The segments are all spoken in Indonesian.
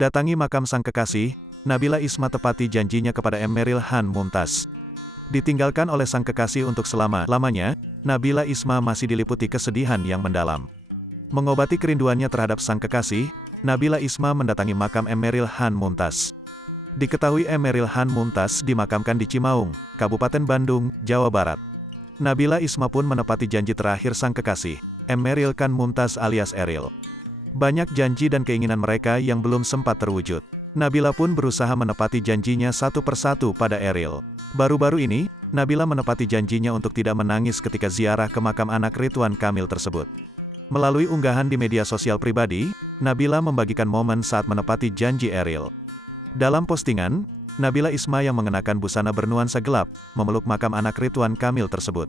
Datangi makam sang kekasih, Nabila Isma tepati janjinya kepada Emeril Khan Mumtaz. Ditinggalkan oleh sang kekasih untuk selama-lamanya, Nabila Isma masih diliputi kesedihan yang mendalam. Mengobati kerinduannya terhadap sang kekasih, Nabila Isma mendatangi makam Emeril Khan Mumtaz. Diketahui Emeril Khan Mumtaz dimakamkan di Cimaung, Kabupaten Bandung, Jawa Barat. Nabila Isma pun menepati janji terakhir sang kekasih, Emeril Khan Mumtaz alias Eril. Banyak janji dan keinginan mereka yang belum sempat terwujud. Nabila pun berusaha menepati janjinya satu persatu pada Eril. Baru-baru ini, Nabila menepati janjinya untuk tidak menangis ketika ziarah ke makam anak Ridwan Kamil tersebut. Melalui unggahan di media sosial pribadi, Nabila membagikan momen saat menepati janji Eril. Dalam postingan, Nabila Isma yang mengenakan busana bernuansa gelap, memeluk makam anak Ridwan Kamil tersebut.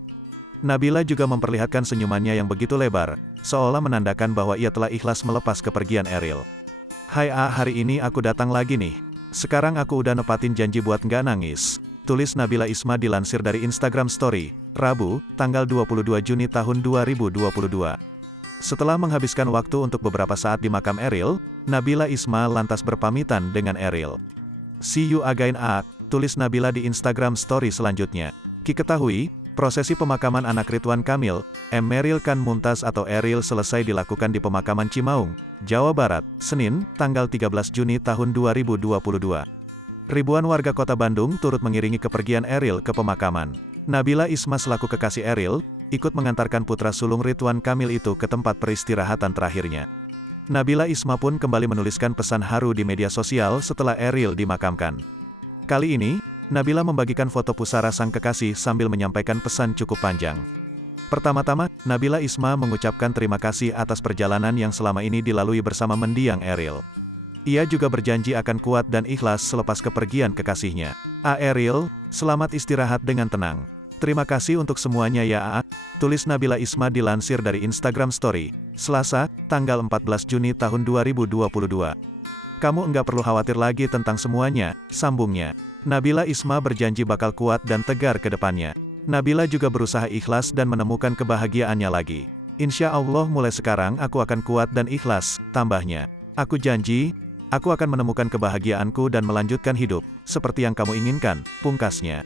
Nabila juga memperlihatkan senyumannya yang begitu lebar, seolah menandakan bahwa ia telah ikhlas melepas kepergian Eril. "Hai hari ini aku datang lagi nih. Sekarang aku udah nepatin janji buat nggak nangis," tulis Nabila Isma dilansir dari Instagram Story, Rabu, tanggal 22 Juni tahun 2022. Setelah menghabiskan waktu untuk beberapa saat di makam Eril, Nabila Isma lantas berpamitan dengan Eril. "See you again tulis Nabila di Instagram Story selanjutnya. Diketahui, prosesi pemakaman anak Ridwan Kamil, Emeril Khan Mumtaz atau Eril selesai dilakukan di pemakaman Cimaung, Jawa Barat, Senin, tanggal 13 Juni tahun 2022. Ribuan warga kota Bandung turut mengiringi kepergian Eril ke pemakaman. Nabila Isma selaku kekasih Eril, ikut mengantarkan putra sulung Ridwan Kamil itu ke tempat peristirahatan terakhirnya. Nabila Isma pun kembali menuliskan pesan haru di media sosial setelah Eril dimakamkan. Kali ini, Nabila membagikan foto pusara sang kekasih sambil menyampaikan pesan cukup panjang. Pertama-tama, Nabila Isma mengucapkan terima kasih atas perjalanan yang selama ini dilalui bersama mendiang Eril. Ia juga berjanji akan kuat dan ikhlas selepas kepergian kekasihnya. Eril, selamat istirahat dengan tenang. Terima kasih untuk semuanya ya tulis Nabila Isma dilansir dari Instagram Story, Selasa, tanggal 14 Juni tahun 2022. "Kamu enggak perlu khawatir lagi tentang semuanya," sambungnya. Nabila Isma berjanji bakal kuat dan tegar ke depannya. Nabila juga berusaha ikhlas dan menemukan kebahagiaannya lagi. "Insya Allah mulai sekarang aku akan kuat dan ikhlas," tambahnya. "Aku janji, aku akan menemukan kebahagiaanku dan melanjutkan hidup, seperti yang kamu inginkan," pungkasnya.